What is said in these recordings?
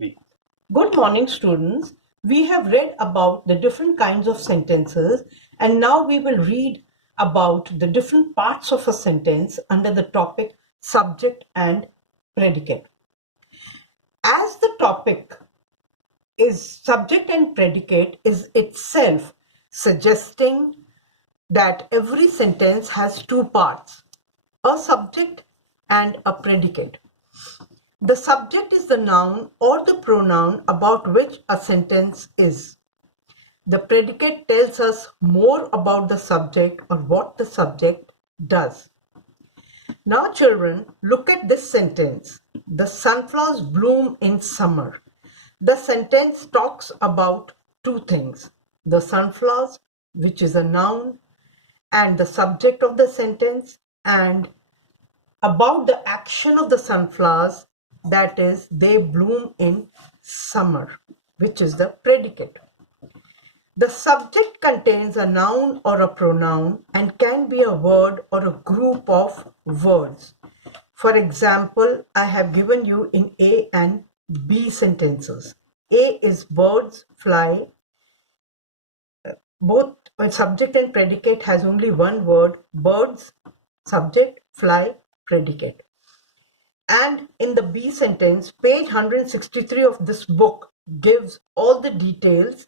Good morning, students. We have read about the different kinds of sentences, and now we will read about the different parts of a sentence under the topic subject and predicate. As the topic is subject and predicate is itself suggesting that every sentence has two parts, a subject and a predicate. The subject is the noun or the pronoun about which a sentence is. The predicate tells us more about the subject or what the subject does. Now, children, look at this sentence. The sunflowers bloom in summer. The sentence talks about two things. The sunflowers, which is a noun, and the subject of the sentence, and about the action of the sunflowers, that is, they bloom in summer, which is the predicate. The subject contains a noun or a pronoun and can be a word or a group of words. For example, I have given you in A and B sentences. A is birds fly. Both subject and predicate has only one word, birds, subject, fly, predicate. And in the B sentence, page 163 of this book gives all the details.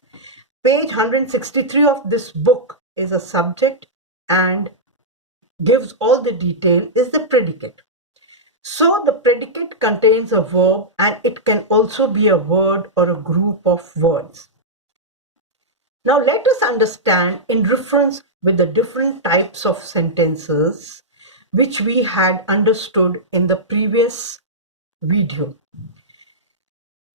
Page 163 of this book is a subject and gives all the detail is the predicate. So the predicate contains a verb and it can also be a word or a group of words. Now let us understand in reference with the different types of sentences which we had understood in the previous video.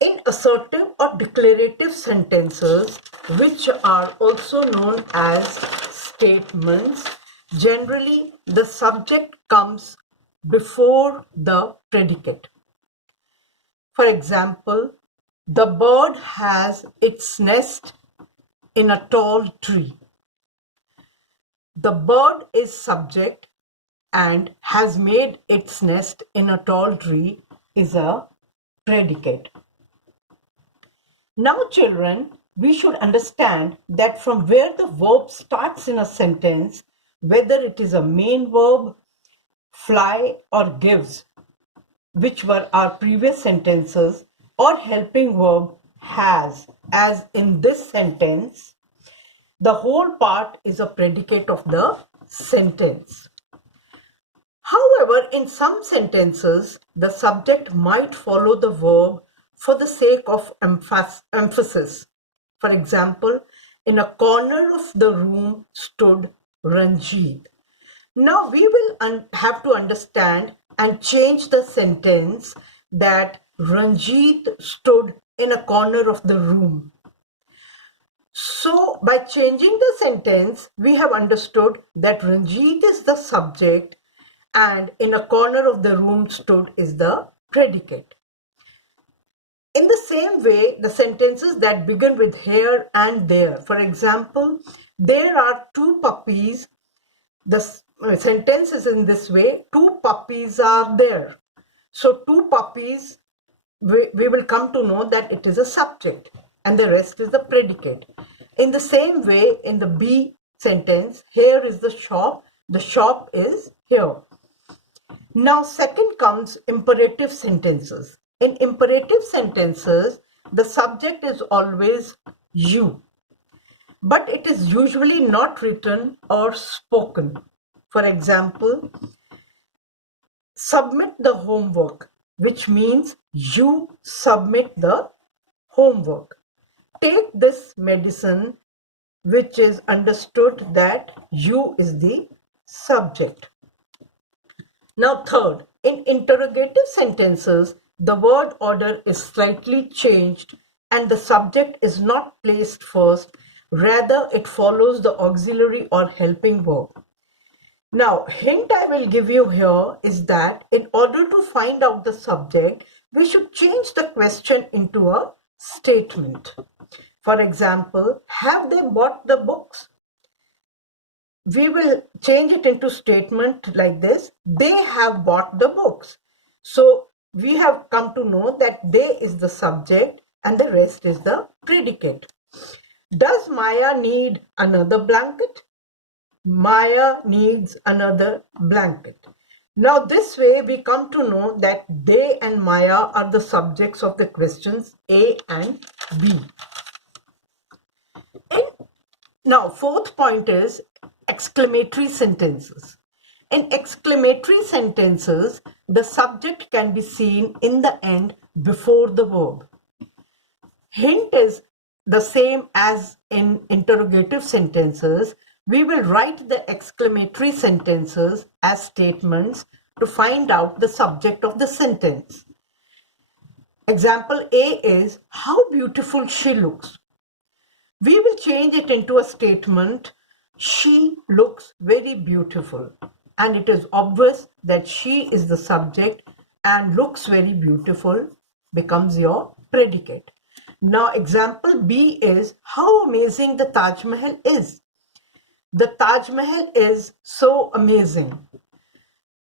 In assertive or declarative sentences, which are also known as statements, generally the subject comes before the predicate. For example, the bird has its nest in a tall tree. The bird is subject and has made its nest in a tall tree is a predicate. Now, children, we should understand that from where the verb starts in a sentence, whether it is a main verb, fly or gives, which were our previous sentences, or helping verb has, as in this sentence, the whole part is a predicate of the sentence. However, in some sentences, the subject might follow the verb for the sake of emphasis. For example, in a corner of the room stood Ranjit. Now we will have to understand and change the sentence that Ranjit stood in a corner of the room. So by changing the sentence, we have understood that Ranjit is the subject and in a corner of the room stood is the predicate. In the same way, the sentences that begin with here and there. For example, there are two puppies. The sentence is in this way, two puppies are there. So two puppies, we will come to know that it is a subject and the rest is the predicate. In the same way, in the B sentence, here is the shop is here. Now, second comes imperative sentences. In imperative sentences, the subject is always you, but it is usually not written or spoken. For example, submit the homework, which means you submit the homework. Take this medicine, which is understood that you is the subject. Now, third, in interrogative sentences, the word order is slightly changed and the subject is not placed first, rather it follows the auxiliary or helping verb. Now, hint I will give you here is that in order to find out the subject, we should change the question into a statement. For example, have they bought the books? We will change it into statement like this. They have bought the books. So we have come to know that they is the subject and the rest is the predicate. Does Maya need another blanket? Maya needs another blanket. Now this way we come to know that they and Maya are the subjects of the questions A and B. Now fourth point is exclamatory sentences. In exclamatory sentences, the subject can be seen in the end before the verb. Hint is the same as in interrogative sentences. We will write the exclamatory sentences as statements to find out the subject of the sentence. Example A is, how beautiful she looks. We will change it into a statement, she looks very beautiful. And it is obvious that she is the subject and looks very beautiful becomes your predicate. Now example B is, how amazing the Taj Mahal is. The Taj Mahal is so amazing.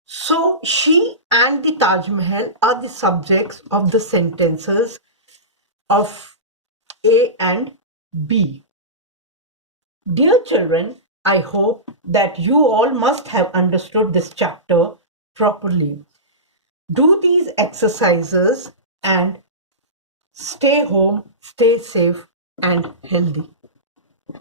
So she and the Taj Mahal are the subjects of the sentences of A and B. Dear children, I hope that you all must have understood this chapter properly. Do these exercises and stay home, stay safe and healthy.